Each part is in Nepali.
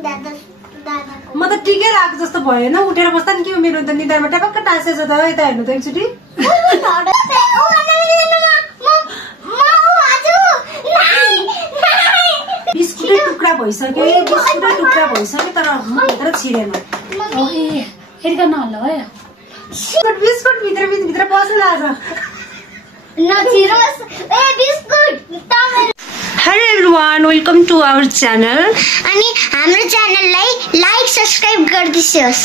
म त टिकै राख जस्तो भयो हैन उठेर बस्दा नि के मेरो त निधारमा टपक्क टाँसेछ त यता हेर्नु त एकचोटी बिस्कुटै टुक्रा भइसक्यो बिस्कुटै टुक्रा भइसक्यो तर भित्र छिरेन एरिका नहल्ला है बिस्कुट भित्र पस्न लाग्छ hello everyone welcome to our channel अनि हाम्रो च्यानललाई लाइक सब्स्क्राइब गरिदिनुहोस्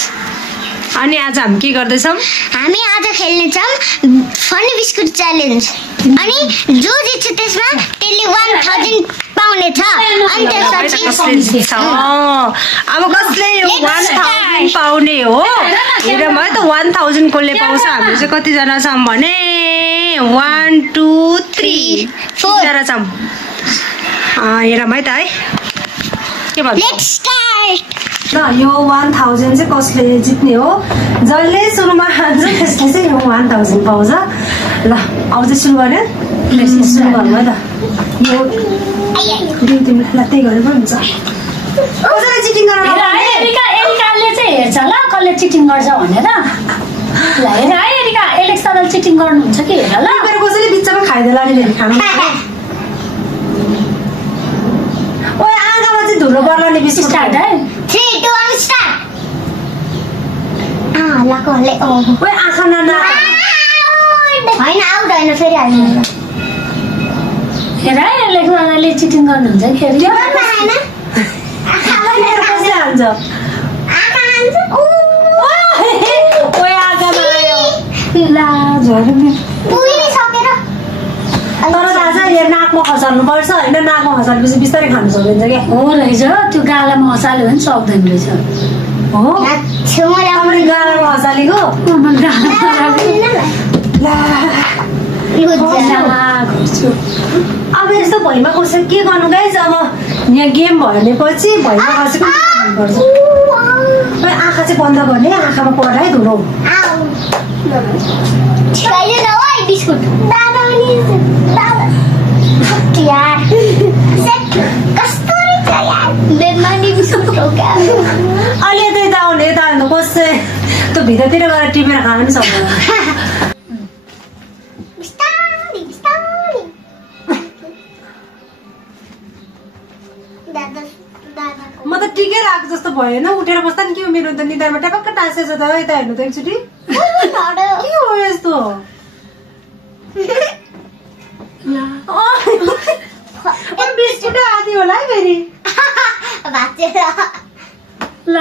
अनि आज हामी के गर्दैछौं हामी आज खेल्ने छौं फनी बिस्कुट च्यालेन्ज अनि जो जित्छ त्यसमा त्यसले 1000 पाउने छ अनि त्यसपछि अब कसले यो 1000 पाउने हो हेर म त 1000 कोले पाउँछ हामी चाहिँ कति जना छौं भने 1 2 3 4 जना छौं हेर म त है के भन्छ लेट्स स्टार्ट ल यो 1000 चाहिँ कसले जित्ने हो जसले सुरुमा हान्छ त्यसले चाहिँ यो 1000 पाउँछ ल अब चाहिँ सुरु गर्ने सुरु गर्नु है त यो तिमीलाई त्यही गरेर पनि हुन्छ कसैले चिटिङ गरेर एरिकाले चाहिँ हेर्छ ल कसले चिटिङ गर्छ भनेर ल हेर है एरिका एलेक्साले चिटिङ गर्नुहुन्छ कि हेर ल मेरो कसैले बिचमा खाइदेला नि खाना ओए आँखामा चाहिँ धुलो पर्ला नि बिस्कुट स्टार्ट है 3 2 1 स्टार्ट लकले ओ ओए आँखा नना हैन आउट हैन फेरि हाल्नु हेर है एलेक्साले चिटिङ गर्नुहुन्छ कि हेर हैन आँखामा कसले हान्छ ओए आँखामा आयो ला झर्ने पुगिनै सकेर तर दाजु यो नाकमा खसाल्नु पर्छ हैन नाकमा खसालेपछि बिस्तारै खानु सकिन्छ के हो रहेछ त्यो गालामा हसाल्यो भने सक्दैन रहेछ हो छेउमा तपाईले गालामा खसालेको अब यस्तो भैमा कसै के गर्नु गाइस अब यहाँ गेम भनेपछि भैमा खसेको गर्नुपर्छ आँखा चाहिँ बन्द गर्ने आँखामा पढाइ धुलो अहिले न ओइ बिस्कुट दादा नि दादा यार सेट कस्तो रहेछ यार बेमानी बिस्कुट हो क्या अहिले त यता आउने यता आउनु कसै त्यो भित्रतिर गएर टिपेर खान पनि सक्दैन म त टिकै राख जस्तो भयो हैन उठेर बस्दा नि के मेरो त निधारमा टपक्क टाँसेछ त यता हेर्नु त एकचोटी के हो यस्तो बिस्कुट आदि होला है फेरि भाचेर ल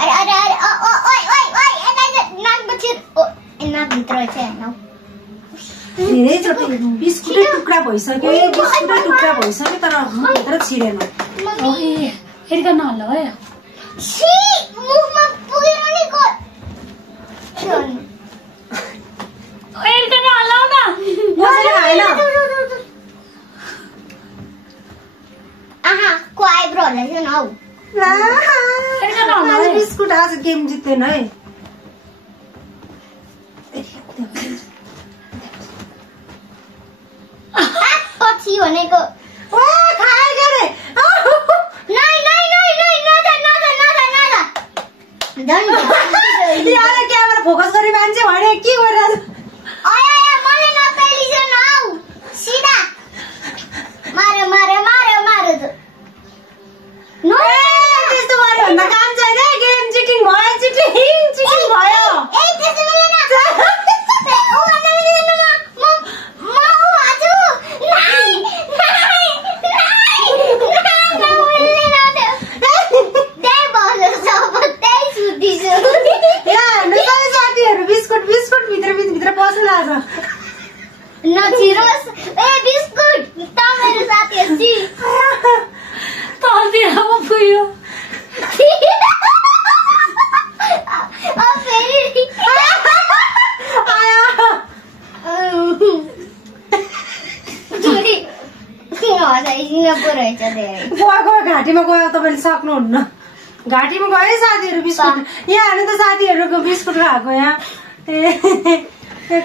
अरे अरे अरे ओइ ओइ ओइ नाक बचिर ओ नाक भित्र छ हैन धेरैचोटि बिस्कुटै टुक्रा भइसक्यो बिस्कुटै टुक्रा भइसक्यो तर भित्र छिरेन एरिका नहल्ला है छि मुखमा पुगेन नि को एरिका नहल्लाउ न कसैले खाएन आहा को आइब्रो होला छ न हौ आज बिस्कुट आज गेम जित्दैन है पछि भनेको खाए गरे नाइ नाइ नाइ नाइ नजा नजा नजा नजा डन यार क्यामेरा फोकस गरी मान्छे भने के गरिरहेछ आया मलाई नपेलिज न हौ सिधा मारे मारे मारे मारे नो त्यस्तो गरे भन्दा काम छैन गेम चिटिङ भयो चिटिङ भयो ए त्यस्तो बेला न ओ भित्र पस्न लाग्छ नछिरोस् ए बिस्कुट त मेरो साथीहरु छि तलतिर पो पुग्यो आ फेरि आया जुडी हसाइदिन पो रहेछ धेरै गएको घाँटीमा गयो तपाईले सक्नुहुन्न घाँटीमा गए साथीहरु बिस्कुट यहाँ हाल्नु त साथीहरुको बिस्कुट खाएको यहाँ ए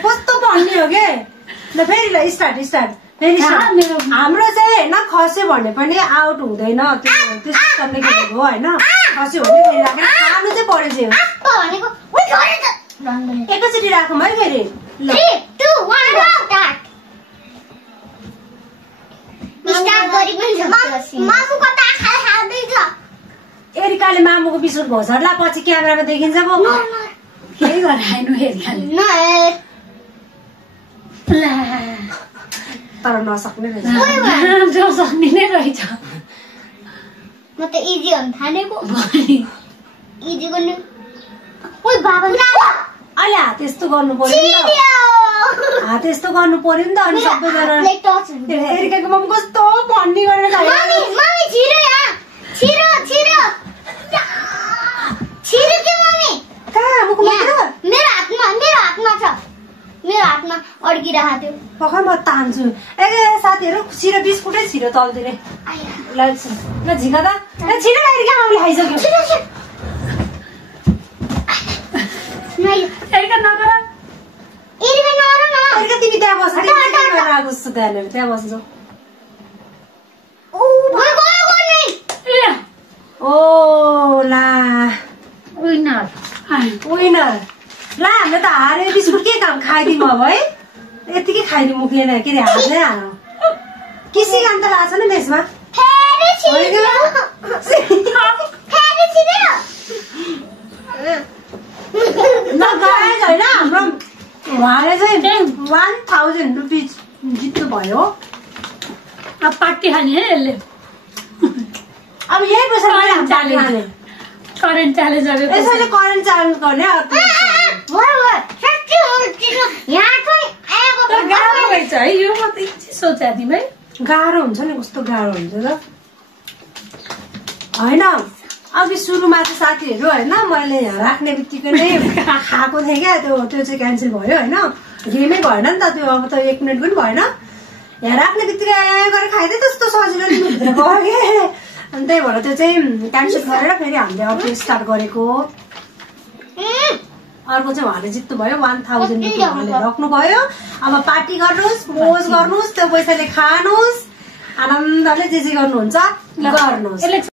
कस्तो भन्ने हो के ल फेरि ल स्टार्ट फेरि कहाँ मेरो हाम्रो चाहिँ होइन खस्यो भने पनि आउट हुँदैन त्यो सिस्टमले खेलेको हो होइन खस्यो भने फेरि राखेर खानु चाहिँ पर्यो चाहिँ भनेको उही गरे त रङ्गले एकैचोटि राखौँ है फेरि ल 3 2 1 स्टार्ट स्टार्ट गरि पनि मामु कता खाँदै छ एरिकाले मामुको बिस्कुट घोषरला पछि क्यामेरामा देखिन्छ पो केही गराएनु हेरिहाल्नु न ला तर नसक्ने रहेछ जो सक्ने नै रहेछ म त इजी हुन थालेको इजी गर्ने ओइ बाबा अहिले हात यस्तो गर्नु पर्यो नि त हात यस्तो गर्नु पर्यो नि त अनि सबैजना एरिकाको मम कस्तो भन्ने गरेर खायो मम्मी छिरो यहाँ छिरो छिरो छिरो के मम्मी कहाँ मुखमा मेरो हातमा छ मेरो हातमा अड्किरहेको थियो भर्खर म तान्छु ए साथीहरू छिरो बिस्कुटै छिरो तलतिर ल झिका त छिरो एरिका मामले खाइसक्यो एरिका नगर एरिका तिमी त्यहाँ बस्छ जस्तो त्यहाँनिर त्यहाँ बस्छौ ओ ला विनर विनर ला हामीले त हारे बिस्कुट के काम खाइदिउँ अब है यतिकै छिरिदिउँ मुखले के अरे हात नै हाल्नु किसी काम त लाग्छ नि त्यसमा नगराएछ होइन हाम्रो उहाँले चाहिँ 1000 रुपिज जित्नु भयो अब पार्टी खाने है यसले अब यही पैसा खाने करेन्ट च्यालेन्जहरू यसैले करेन्ट च्यालेन्ज गर्ने गाह्रो रहेछ है यो म त एकछिन सोचा दिउँ है गाह्रो हुन्छ नि कस्तो गाह्रो हुन्छ त होइन अघि सुरुमा चाहिँ साथीहरू होइन मैले यहाँ राख्ने बित्तिकै नै खाएको थिएँ क्या त्यो चाहिँ क्यान्सल भयो होइन गेमै भएन नि त त्यो अब त 1 मिनट पनि भएन यहाँ राख्ने बित्तिकै गरेर खाइदिएँ त्यस्तो सजिलो नि भित्र गयो कि अनि त्यही भएर त्यो चाहिँ क्यान्सल गरेर फेरि हामीले अर्को स्टार्ट गरेको अर्को चाहिँ उहाँले जित्नु भयो 1000 रुपियाँ उहाँले राख्नुभयो अब पार्टी गर्नुहोस् मोज गर्नुहोस् त्यो पैसाले खानुहोस् आनन्दले जे गर्नुहुन्छ गर्नुहोस्